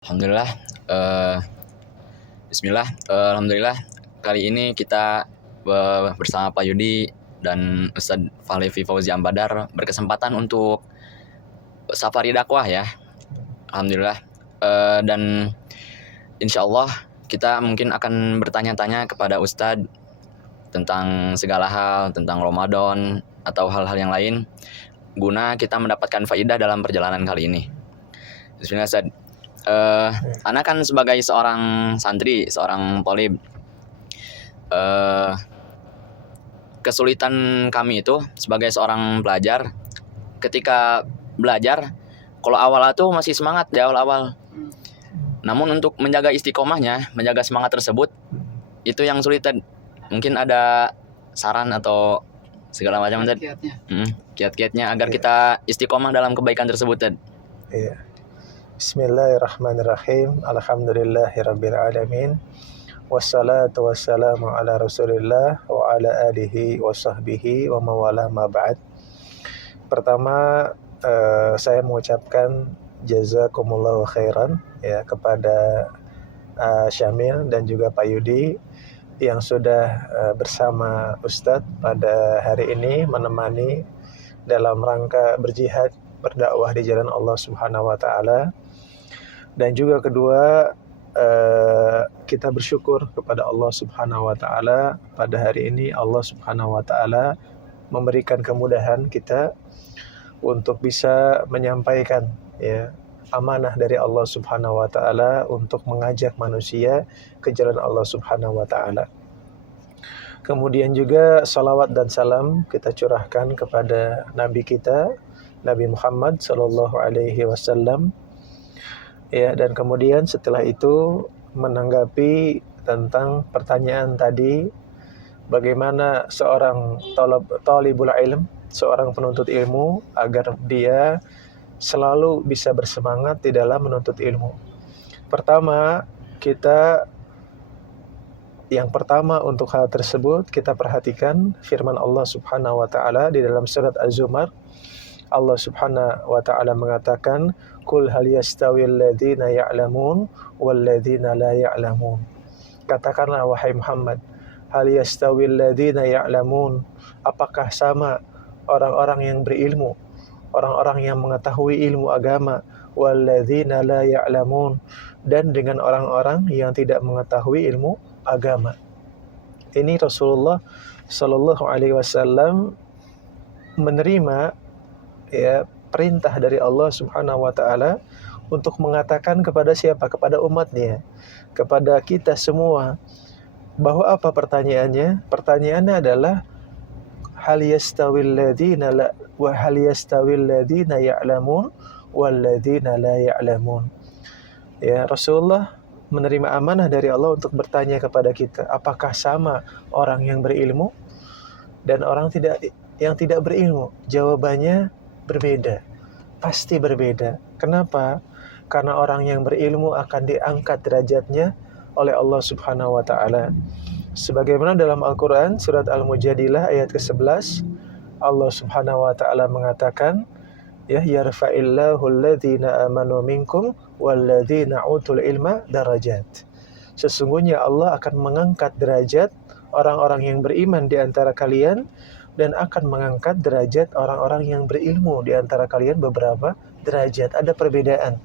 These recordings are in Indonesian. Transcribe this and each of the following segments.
Alhamdulillah, eh, Bismillah, Alhamdulillah kali ini kita bersama Pak Yudi dan Ustadz Fahlevi Fauzi Ambadar berkesempatan untuk safari dakwah ya. Alhamdulillah, dan insya Allah kita mungkin akan bertanya-tanya kepada Ustadz tentang segala hal, tentang Ramadan atau hal-hal yang lain, guna kita mendapatkan faidah dalam perjalanan kali ini. Bismillah Ustadz. Ana kan sebagai seorang santri, seorang polib, kesulitan kami itu sebagai seorang pelajar ketika belajar, kalau awal tuh masih semangat di awal-awal, namun untuk menjaga istiqomahnya, menjaga semangat tersebut itu yang sulit. Mungkin ada saran atau segala macam kiat-kiatnya agar kita istiqomah dalam kebaikan tersebut. Iya. Bismillahirrahmanirrahim. Alhamdulillahirabbil alamin. Wassalatu wassalamu ala Rasulillah wa ala alihi wa sahbihi wa mawala ma ba'd. Pertama, saya mengucapkan jazakumullahu khairan ya kepada Syamil dan juga Pak Yudi yang sudah bersama Ustadz pada hari ini menemani dalam rangka berjihad, berdakwah di jalan Allah Subhanahu wa taala. Dan juga kedua, kita bersyukur kepada Allah Subhanahu wa taala pada hari ini Allah Subhanahu wa taala memberikan kemudahan kita untuk bisa menyampaikan ya amanah dari Allah Subhanahu wa taala untuk mengajak manusia ke jalan Allah Subhanahu wa taala. Kemudian juga salawat dan salam kita curahkan kepada Nabi kita, Nabi Muhammad sallallahu alaihi wasallam. Ya, dan kemudian setelah itu menanggapi tentang pertanyaan tadi, bagaimana seorang talibul ilm, seorang penuntut ilmu agar dia selalu bisa bersemangat di dalam menuntut ilmu. Yang pertama untuk hal tersebut kita perhatikan firman Allah Subhanahu wa taala di dalam surat Az-Zumar. Allah Subhanahu wa taala mengatakan, "Qul hal yastawil ladzina ya'lamun wal ladzina la ya'lamun." Katakanlah wahai Muhammad, hal yastawil ladzina ya'lamun, apakah sama orang-orang yang berilmu, orang-orang yang mengetahui ilmu agama, wal ladzina la ya'lamun, dan dengan orang-orang yang tidak mengetahui ilmu agama. Ini Rasulullah sallallahu alaihi wasallam menerima ya perintah dari Allah Subhanahu wa taala untuk mengatakan kepada siapa? Kepada umatnya, kepada kita semua. Bahwa apa pertanyaannya? Pertanyaannya adalah hal yastawil ladzina ya'lamun wal ladzina la ya'lamun. Ya, Rasulullah menerima amanah dari Allah untuk bertanya kepada kita, apakah sama orang yang berilmu dan orang yang tidak berilmu? Jawabannya berbeda, pasti berbeda. Kenapa? Karena orang yang berilmu akan diangkat derajatnya oleh Allah Subhanahu wa taala. Sebagaimana dalam Al-Qur'an surat Al-Mujadilah ayat ke-11, Allah Subhanahu wa taala mengatakan, ya yarfa'illahu alladhina amanu minkum walladzina utul ilma darajat. Sesungguhnya Allah akan mengangkat derajat orang-orang yang beriman di antara kalian dan akan mengangkat derajat orang-orang yang berilmu di antara kalian beberapa derajat. Ada perbedaan.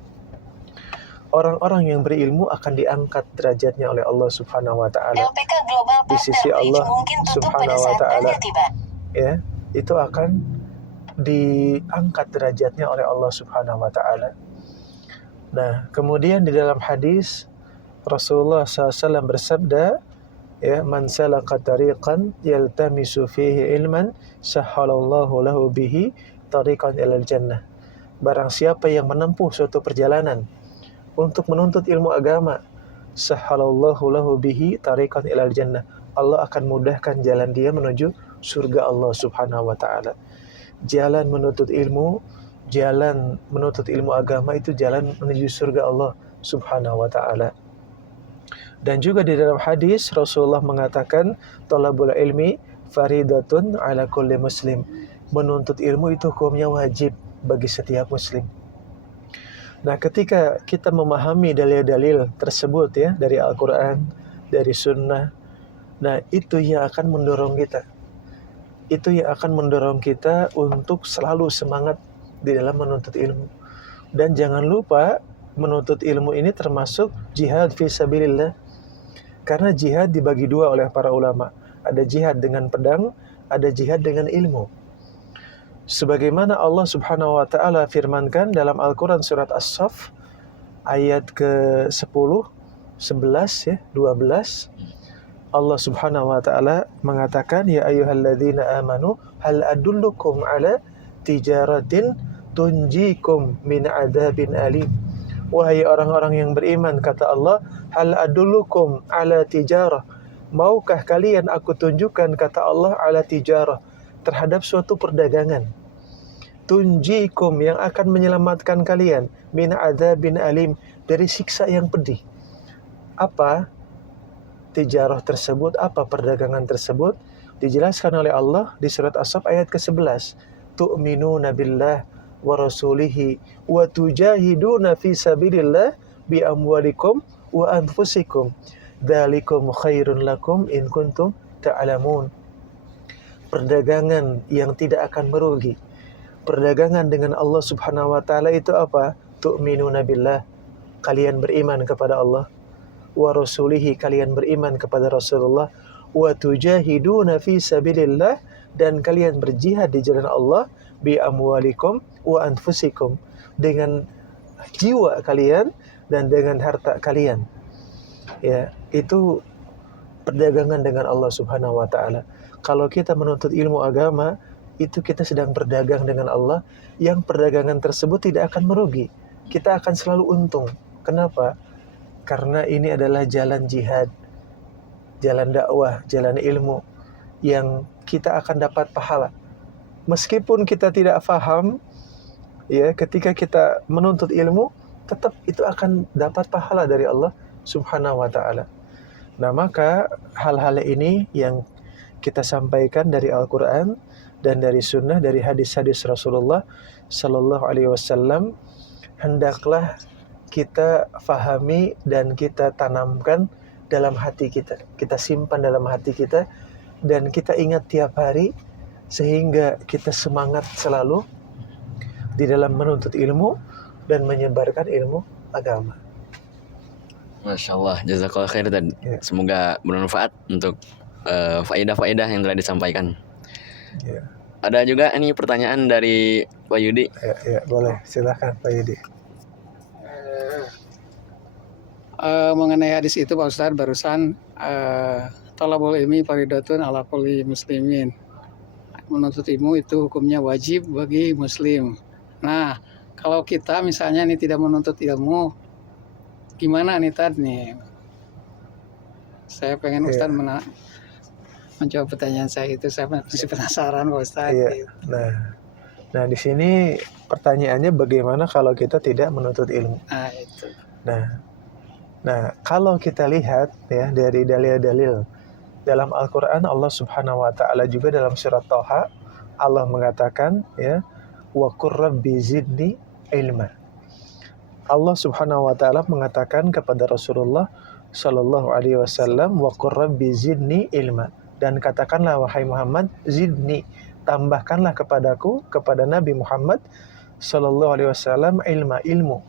Orang-orang yang berilmu akan diangkat derajatnya oleh Allah Subhanahu wa taala. Di sisi Allah Subhanahu wa taala, ya, itu akan diangkat derajatnya oleh Allah Subhanahu wa taala. Nah, kemudian di dalam hadis Rasulullah SAW bersabda, ya, man salaka tariqan yaltamisu fihi ilman sahhalallahu lahu bihi tariqan ilal jannah. Barang siapa yang menempuh suatu perjalanan untuk menuntut ilmu agama, sahhalallahu lahu bihi tariqan ilal jannah, Allah akan mudahkan jalan dia menuju surga Allah Subhanahu wa taala. Jalan menuntut ilmu agama itu jalan menuju surga Allah Subhanahu wa taala. Dan juga di dalam hadis Rasulullah mengatakan, talabul ilmi faridatun ala kulli muslim. Menuntut ilmu itu hukumnya wajib bagi setiap muslim. Nah, ketika kita memahami dalil-dalil tersebut ya dari Al-Quran, dari Sunnah, nah itu yang akan mendorong kita. Itu yang akan mendorong kita untuk selalu semangat di dalam menuntut ilmu. Dan jangan lupa menuntut ilmu ini termasuk jihad fi sabilillah. Karena jihad dibagi dua oleh para ulama. Ada jihad dengan pedang, ada jihad dengan ilmu. Sebagaimana Allah Subhanahu wa taala firmankan dalam Al-Qur'an surat As-Saff ayat ke-10, 11 ya, 12. Allah Subhanahu wa taala mengatakan, ya ayyuhalladzina amanu hal adullukum ala tijaratin tunjikum min adzabin alim. Wahai orang-orang yang beriman, kata Allah, hal adullukum ala tijarah. Maukah kalian aku tunjukkan, kata Allah, ala tijarah, terhadap suatu perdagangan. Tunjikum, yang akan menyelamatkan kalian, min adzabin alim, dari siksa yang pedih. Apa tijarah tersebut, apa perdagangan tersebut? Dijelaskan oleh Allah di surat As-Saff ayat ke-11. Tu'minuna billah wa rasulihi wa tujahiduna fi sabilillah bi amwalikum wa anfusikum. Dzalikum khairun lakum in kuntum ta'lamun. Perdagangan yang tidak akan merugi. Perdagangan dengan Allah Subhanahu wa taala itu apa? Tu'minuna billah, kalian beriman kepada Allah, wa rasulihi, kalian beriman kepada Rasulullah, wa tujahiduna fi sabilillah, dan kalian berjihad di jalan Allah, bi amwalikum wa anfusikum, dengan jiwa kalian dan dengan harta kalian. Ya, itu perdagangan dengan Allah Subhanahu wa taala. Kalau kita menuntut ilmu agama, itu kita sedang berdagang dengan Allah, yang perdagangan tersebut tidak akan merugi. Kita akan selalu untung. Kenapa? Karena ini adalah jalan jihad, jalan dakwah, jalan ilmu, yang kita akan dapat pahala. Meskipun kita tidak faham, ya, ketika kita menuntut ilmu, tetap itu akan dapat pahala dari Allah Subhanahu wa taala. Nah, maka hal-hal ini yang kita sampaikan dari Al-Qur'an dan dari sunnah, dari hadis-hadis Rasulullah sallallahu alaihi wasallam, hendaklah kita fahami dan kita tanamkan dalam hati kita. Kita simpan dalam hati kita dan kita ingat tiap hari, sehingga kita semangat selalu di dalam menuntut ilmu dan menyebarkan ilmu agama. Masya Allah, jazakallah khair, dan Ya. semoga bermanfaat untuk faedah-faedah yang telah disampaikan. Ya, Ada juga ini pertanyaan dari Pak Yudi. ya, boleh, silakan Pak Yudi. Mengenai hadis itu Pak Ustadz barusan, talabul ilmi faridatun ala kulli muslimin. Menuntut ilmu itu hukumnya wajib bagi muslim. Nah, kalau kita misalnya ini tidak menuntut ilmu, gimana nih Tad nih? Saya pengen Ustadz menjawab pertanyaan saya itu. Saya masih penasaran Pak Ustadz. Iya. Nah, di sini pertanyaannya bagaimana kalau kita tidak menuntut ilmu? Nah, itu. Nah, kalau kita lihat ya dari dalil-dalil dalam Al-Qur'an, Allah Subhanahu wa taala juga dalam surat Thaha, Allah mengatakan ya, wa qur rabbi zidni ilma. Allah Subhanahu wa taala mengatakan kepada Rasulullah sallallahu alaihi wasallam, wa qur rabbi zidni ilma, dan katakanlah wahai Muhammad, zidni, tambahkanlah kepadaku, kepada Nabi Muhammad sallallahu alaihi wasallam, ilmu.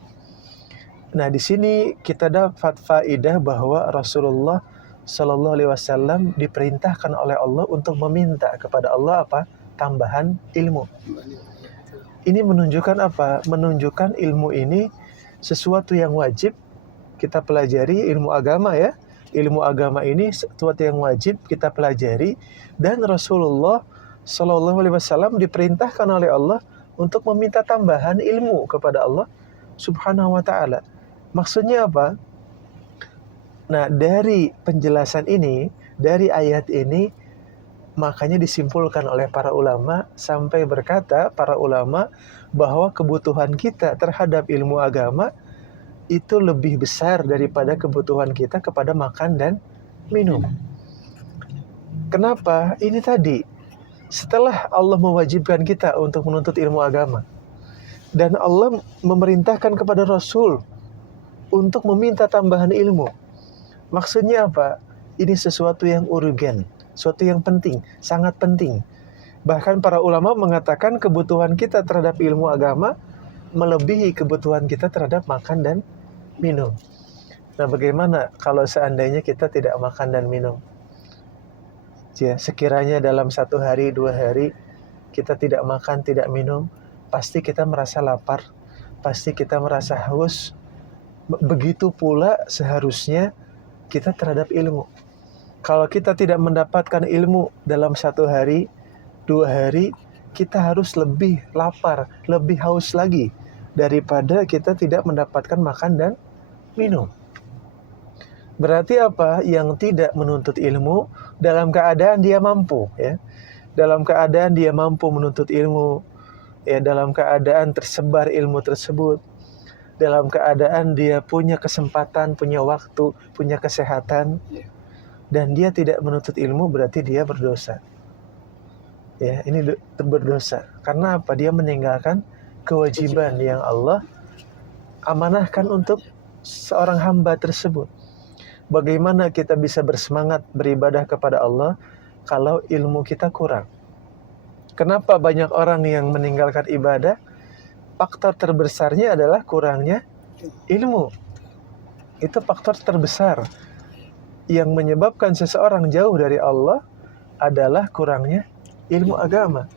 Nah, di sini kita dapat faedah bahwa Rasulullah sallallahu alaihi wasallam diperintahkan oleh Allah untuk meminta kepada Allah apa? Tambahan ilmu. Ini menunjukkan apa? Menunjukkan ilmu ini sesuatu yang wajib kita pelajari, ilmu agama ya. Ilmu agama ini sesuatu yang wajib kita pelajari, dan Rasulullah sallallahu alaihi wasallam diperintahkan oleh Allah untuk meminta tambahan ilmu kepada Allah Subhanahu wa taala. Maksudnya apa? Nah, dari penjelasan ini, dari ayat ini, makanya disimpulkan oleh para ulama, sampai berkata para ulama bahwa kebutuhan kita terhadap ilmu agama itu lebih besar daripada kebutuhan kita kepada makan dan minum. Kenapa? Ini tadi, setelah Allah mewajibkan kita untuk menuntut ilmu agama, Dan Allah memerintahkan kepada Rasul untuk meminta tambahan ilmu. Maksudnya apa? Ini sesuatu yang urgen, sesuatu yang penting, sangat penting. Bahkan para ulama mengatakan kebutuhan kita terhadap ilmu agama melebihi kebutuhan kita terhadap makan dan minum. Nah, bagaimana kalau seandainya kita tidak makan dan minum? Ya, sekiranya dalam 1 hari, 2 hari kita tidak makan, tidak minum, pasti kita merasa lapar, pasti kita merasa haus. Begitu pula seharusnya kita terhadap ilmu. Kalau kita tidak mendapatkan ilmu dalam 1 hari, 2 hari, kita harus lebih lapar, lebih haus lagi daripada kita tidak mendapatkan makan dan minum. Berarti apa? Yang tidak menuntut ilmu dalam keadaan dia mampu, ya. Dalam keadaan dia mampu menuntut ilmu, ya, dalam keadaan tersebar ilmu tersebut, dalam keadaan dia punya kesempatan, punya waktu, punya kesehatan, dan dia tidak menuntut ilmu, berarti dia berdosa. Ya, ini berdosa. Karena apa? Dia meninggalkan kewajiban yang Allah amanahkan untuk seorang hamba tersebut. Bagaimana kita bisa bersemangat beribadah kepada Allah kalau ilmu kita kurang? Kenapa banyak orang yang meninggalkan ibadah? Faktor terbesarnya adalah kurangnya ilmu. Itu faktor terbesar yang menyebabkan seseorang jauh dari Allah adalah kurangnya ilmu agama.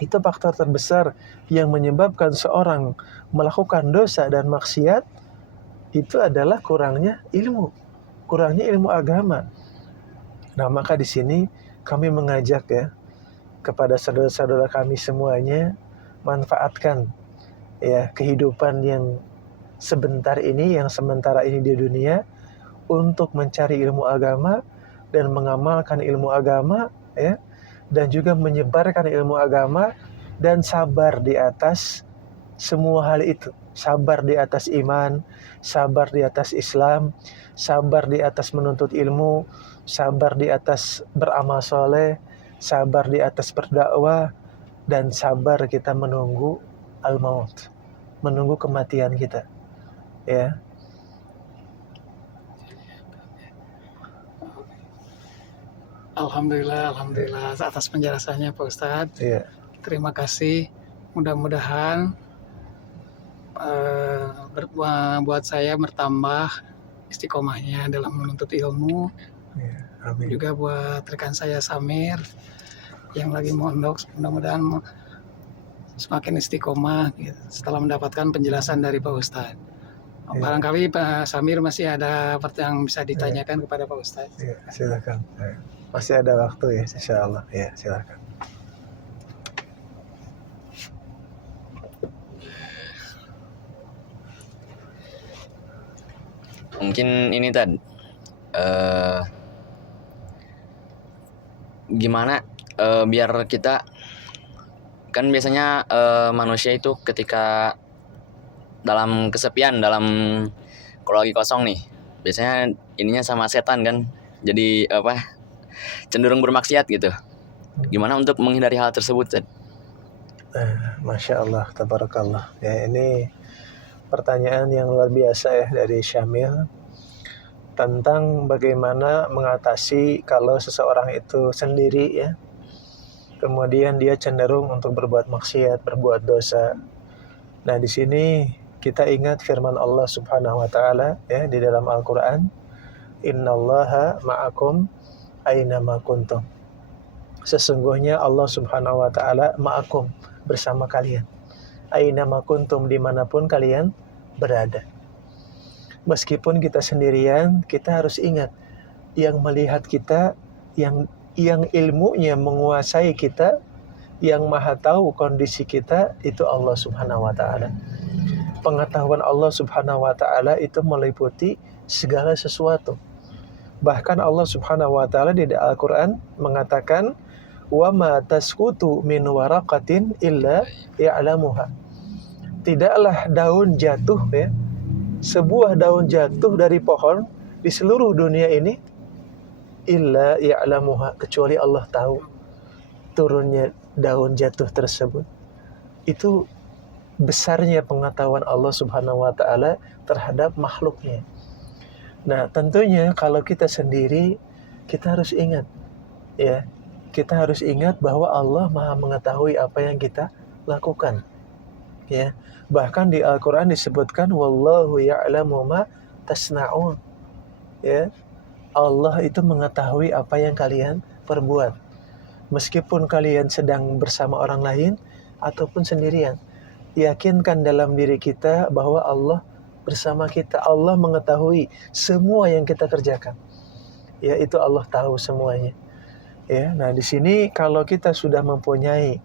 Itu faktor terbesar yang menyebabkan seorang melakukan dosa dan maksiat, itu adalah kurangnya ilmu agama. Nah, maka di sini kami mengajak ya kepada saudara-saudara kami semuanya, manfaatkan ya kehidupan yang sementara ini di dunia untuk mencari ilmu agama dan mengamalkan ilmu agama, ya, dan juga menyebarkan ilmu agama dan sabar di atas semua hal itu. Sabar di atas iman, sabar di atas Islam, sabar di atas menuntut ilmu, sabar di atas beramal soleh, sabar di atas berdakwah, dan sabar kita menunggu al-maut, menunggu kematian kita. Ya. Alhamdulillah atas penjelasannya Pak Ustadz. Iya. Terima kasih. Mudah-mudahan buat saya bertambah istiqomahnya dalam menuntut ilmu. Ya, amin. Juga buat rekan saya Samir yang lagi mondok, mudah-mudahan semakin istiqomah gitu, setelah mendapatkan penjelasan dari Pak Ustadz. Ya. Barangkali Pak Samir masih ada yang bisa ditanyakan kepada Pak Ustadz. Ya, silakan. Ya. Masih ada waktu ya, insya Allah. Ya, silakan. Mungkin ini gimana biar kita kan biasanya manusia itu ketika dalam kesepian, kalau lagi kosong nih, biasanya ininya sama setan kan, jadi cenderung bermaksiat gitu. Gimana untuk menghindari hal tersebut, Masya Allah, tabarakallah. Ya, ini pertanyaan yang luar biasa ya dari Syamil tentang bagaimana mengatasi kalau seseorang itu sendiri ya, kemudian dia cenderung untuk berbuat maksiat, berbuat dosa. Nah, di sini kita ingat firman Allah Subhanahu wa taala ya di dalam Al-Qur'an, "Innallaha ma'akum aina ma kuntum." Sesungguhnya Allah Subhanahu wa taala ma'akum, bersama kalian. Aina ma kuntum, dimanapun kalian berada. Meskipun kita sendirian, kita harus ingat yang melihat kita, yang ilmunya menguasai kita, yang maha tahu kondisi kita, itu Allah Subhanahu wa taala. Pengetahuan Allah Subhanahu wa taala itu meliputi segala sesuatu. Bahkan Allah Subhanahu wa taala di Al-Qur'an mengatakan, "Wa ma tasqutu min waraqatin illa ya'lamuha." Tidaklah daun jatuh ya, sebuah daun jatuh dari pohon di seluruh dunia ini illa ya'lamuha, kecuali Allah tahu turunnya daun jatuh tersebut. Itu besarnya pengetahuan Allah Subhanahu wa taala terhadap makhluknya. Nah, tentunya kalau kita sendiri, kita harus ingat, ya, kita harus ingat bahwa Allah Maha mengetahui apa yang kita lakukan, ya. Bahkan di Al-Qur'an disebutkan wallahu ya'lamu ma tasna'un, ya. Allah itu mengetahui apa yang kalian perbuat, meskipun kalian sedang bersama orang lain ataupun sendirian. Yakinkan dalam diri kita bahwa Allah bersama kita. Allah mengetahui semua yang kita kerjakan. Ya, itu Allah tahu semuanya. Ya, nah di sini kalau kita sudah mempunyai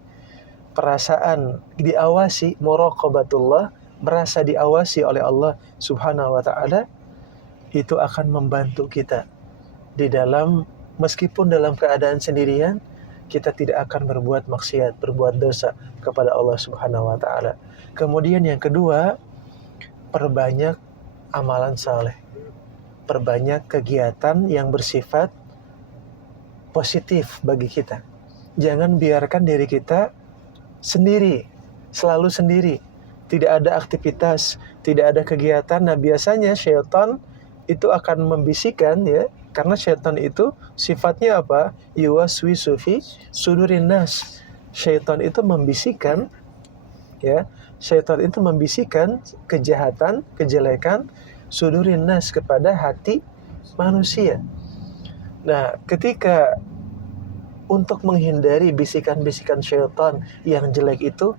perasaan diawasi, muraqabatullah, merasa diawasi oleh Allah Subhanahu wa taala, itu akan membantu kita di dalam, meskipun dalam keadaan sendirian, kita tidak akan berbuat maksiat, berbuat dosa kepada Allah Subhanahu wa taala. Kemudian yang kedua, perbanyak amalan saleh. Perbanyak kegiatan yang bersifat positif bagi kita. Jangan biarkan diri kita sendiri, selalu sendiri. Tidak ada aktivitas, tidak ada kegiatan. Nah, biasanya syaitan itu akan membisikkan, ya, karena syaitan itu sifatnya apa? Yuwaswisu fi sudurin nas. Syaitan itu membisikkan, ya. Syaitan itu membisikkan kejahatan, kejelekan sudurin nas kepada hati manusia. Nah, ketika untuk menghindari bisikan-bisikan syaitan yang jelek itu,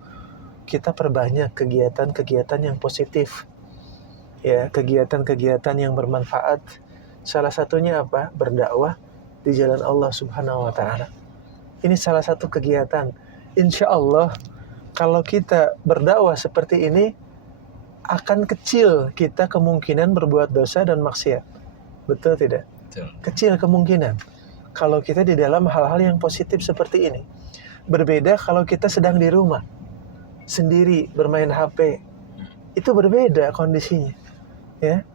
kita perbanyak kegiatan-kegiatan yang positif. Ya, kegiatan-kegiatan yang bermanfaat. Salah satunya apa? Berdakwah di jalan Allah Subhanahu wa taala. Ini salah satu kegiatan. Insya Allah kalau kita berdakwah seperti ini, akan kecil kita kemungkinan berbuat dosa dan maksiat. Betul tidak? Betul. Kecil kemungkinan kalau kita di dalam hal-hal yang positif seperti ini. Berbeda kalau kita sedang di rumah sendiri bermain HP. Itu berbeda kondisinya, ya.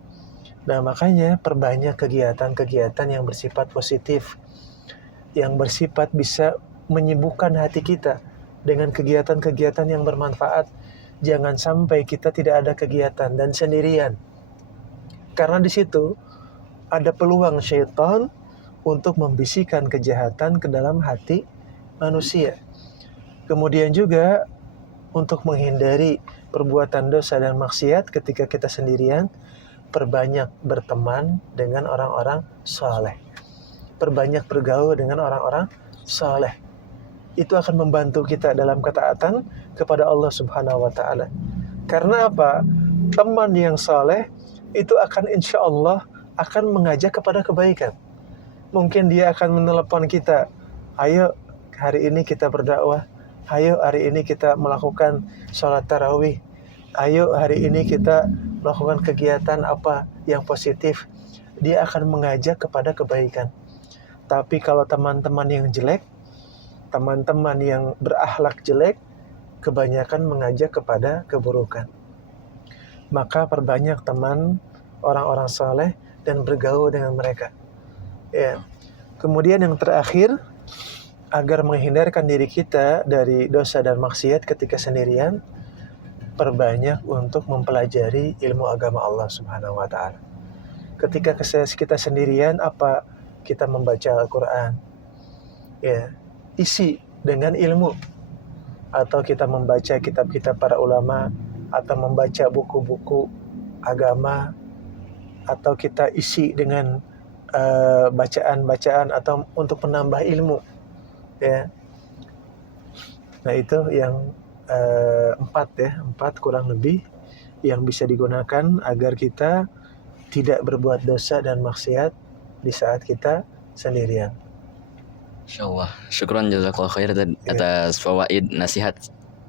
Nah, makanya perbanyak kegiatan-kegiatan yang bersifat positif, yang bersifat bisa menyibukkan hati kita dengan kegiatan-kegiatan yang bermanfaat. Jangan sampai kita tidak ada kegiatan dan sendirian. Karena di situ ada peluang syaitan untuk membisikkan kejahatan ke dalam hati manusia. Kemudian juga untuk menghindari perbuatan dosa dan maksiat ketika kita sendirian, perbanyak berteman dengan orang-orang saleh. Perbanyak bergaul dengan orang-orang saleh. Itu akan membantu kita dalam ketaatan kepada Allah Subhanahu wa taala. Karena apa? Teman yang saleh itu akan insya Allah akan mengajak kepada kebaikan. Mungkin dia akan menelepon kita, ayo hari ini kita berdakwah, ayo hari ini kita melakukan sholat tarawih, ayo hari ini kita melakukan kegiatan apa yang positif. Dia akan mengajak kepada kebaikan. Tapi kalau teman-teman yang jelek, teman-teman yang berakhlak jelek, kebanyakan mengajak kepada keburukan. Maka perbanyak teman orang-orang saleh dan bergaul dengan mereka. Ya. Kemudian yang terakhir, agar menghindarkan diri kita dari dosa dan maksiat ketika sendirian, perbanyak untuk mempelajari ilmu agama Allah Subhanahu wa taala. Ketika kita sendirian, apa? Kita membaca Al-Qur'an. Ya, isi dengan ilmu, atau kita membaca kitab-kitab para ulama, atau membaca buku-buku agama, atau kita isi dengan bacaan-bacaan atau untuk menambah ilmu, ya. Nah, itu yang empat kurang lebih yang bisa digunakan agar kita tidak berbuat dosa dan maksiat di saat kita sendirian. Insyaallah. Syukran jazakallahu khair atas fawaid nasihat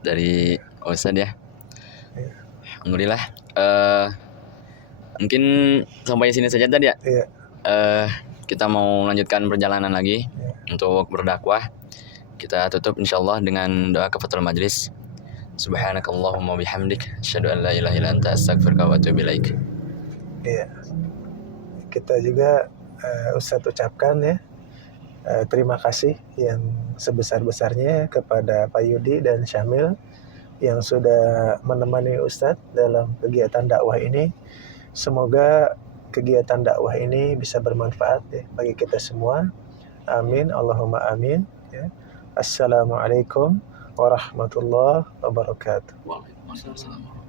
dari Ustaz, ya. Ya. Alhamdulillah. Mungkin sampai sini saja tadi, ya. Iya. Kita mau lanjutkan perjalanan lagi untuk berdakwah. Kita tutup insyaallah dengan doa kafatul majlis. Subhanakallahumma bihamdik, asyhadu an la ilaha illa anta, astaghfiruka wa atubu ilaik. Iya. Kita juga Ustadz ucapkan, ya, terima kasih yang sebesar-besarnya kepada Pak Yudi dan Syamil yang sudah menemani Ustadz dalam kegiatan dakwah ini. Semoga kegiatan dakwah ini bisa bermanfaat ya, bagi kita semua. Amin, Allahumma amin. Ya. Assalamualaikum warahmatullahi wabarakatuh. Waalaikumsalam.